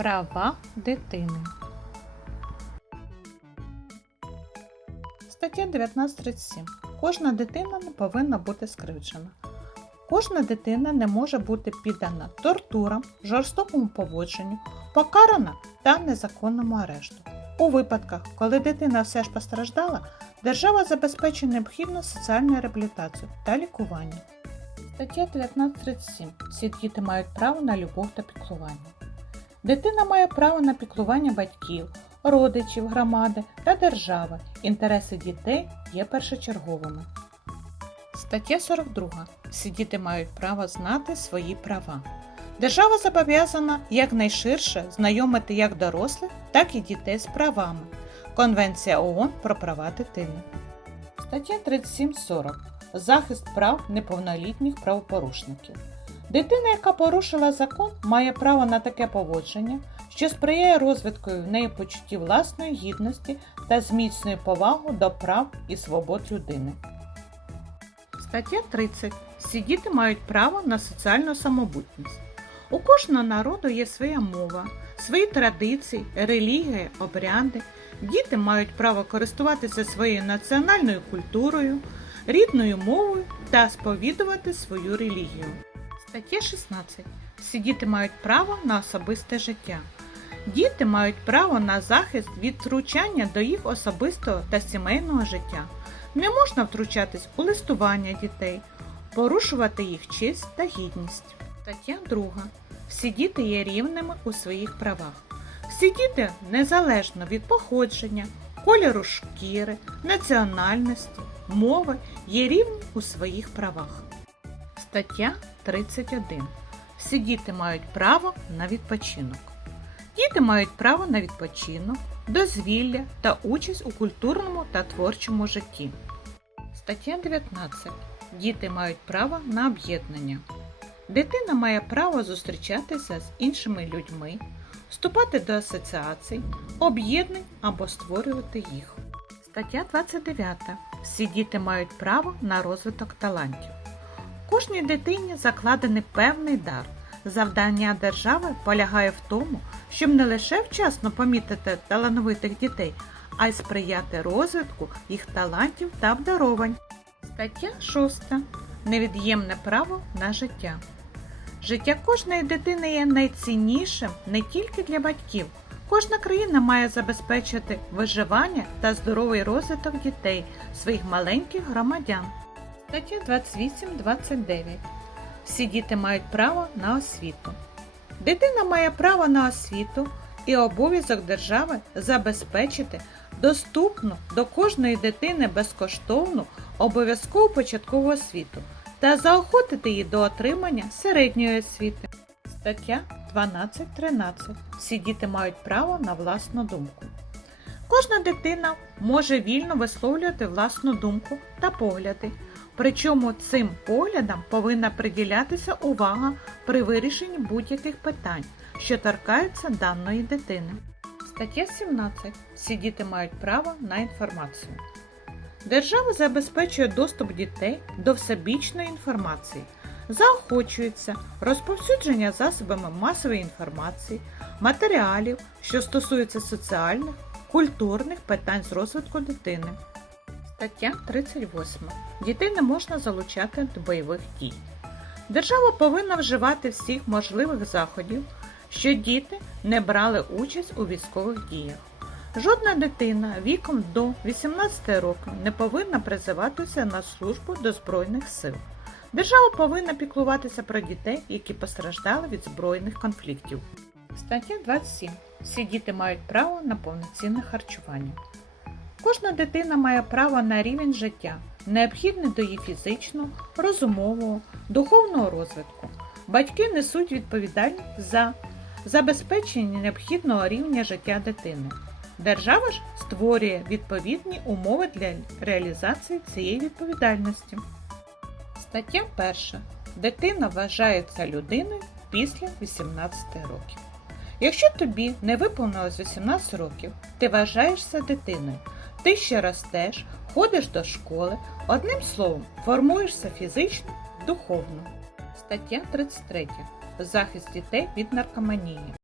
Права дитини. Стаття 1937. Кожна дитина не повинна бути скривджена. Кожна дитина не може бути піддана тортурам, жорстокому поводженню, покарана та незаконному арешту. У випадках, коли дитина все ж постраждала, держава забезпечує необхідну соціальну реабілітацію та лікування. Стаття 1937. Всі діти мають право на любов та піклування. Дитина має право на піклування батьків, родичів, громади та держави. Інтереси дітей є першочерговими. Стаття 42. Всі діти мають право знати свої права. Держава зобов'язана якнайширше знайомити як дорослих, так і дітей з правами. Конвенція ООН про права дитини. Стаття 37.40. Захист прав неповнолітніх правопорушників. Дитина, яка порушила закон, має право на таке поводження, що сприяє розвитку в неї почутті власної гідності та зміцнює повагу до прав і свобод людини. Стаття 30. Всі діти мають право на соціальну самобутність. У кожного народу є своя мова, свої традиції, релігія, обряди. Діти мають право користуватися своєю національною культурою, рідною мовою та сповідувати свою релігію. Стаття 16. Всі діти мають право на особисте життя. Діти мають право на захист від втручання до їх особистого та сімейного життя. Не можна втручатись у листування дітей, порушувати їх честь та гідність. Стаття 2. Всі діти є рівними у своїх правах. Всі діти, незалежно від походження, кольору шкіри, національності, мови, є рівні у своїх правах. Стаття 31. Всі діти мають право на відпочинок. Діти мають право на відпочинок, дозвілля та участь у культурному та творчому житті. Стаття 19. Діти мають право на об'єднання. Дитина має право зустрічатися з іншими людьми, вступати до асоціацій, об'єднань або створювати їх. Стаття 29. Всі діти мають право на розвиток талантів. Кожній дитині закладений певний дар. Завдання держави полягає в тому, щоб не лише вчасно помітити талановитих дітей, а й сприяти розвитку їх талантів та обдаровань. Стаття 6. Невід'ємне право на життя. Життя кожної дитини є найціннішим не тільки для батьків. Кожна країна має забезпечити виживання та здоровий розвиток дітей, своїх маленьких громадян. Стаття 28-29. Всі діти мають право на освіту. Дитина має право на освіту і обов'язок держави забезпечити доступну до кожної дитини безкоштовну обов'язкову початкову освіту та заохотити її до отримання середньої освіти. Стаття 12.13. Всі діти мають право на власну думку. Кожна дитина може вільно висловлювати власну думку та погляди. Причому цим поглядам повинна приділятися увага при вирішенні будь-яких питань, що торкаються даної дитини. Стаття 17. Всі діти мають право на інформацію. Держава забезпечує доступ дітей до всебічної інформації, заохочується розповсюдження засобами масової інформації, матеріалів, що стосуються соціальних, культурних питань з розвитку дитини. Стаття 38. Дітей не можна залучати до бойових дій. Держава повинна вживати всіх можливих заходів, щоб діти не брали участь у військових діях. Жодна дитина віком до 18 років не повинна призиватися на службу до Збройних сил. Держава повинна піклуватися про дітей, які постраждали від збройних конфліктів. Стаття 27. Всі діти мають право на повноцінне харчування. Кожна дитина має право на рівень життя, необхідний до її фізичного, розумового, духовного розвитку. Батьки несуть відповідальність за забезпечення необхідного рівня життя дитини. Держава ж створює відповідні умови для реалізації цієї відповідальності. Стаття 1. Дитина вважається людиною після 18 років. Якщо тобі не виповнилось 18 років, ти вважаєшся дитиною. Ти ще ростеш, ходиш до школи, одним словом, формуєшся фізично, духовно. Стаття 33. Захист дітей від наркоманії.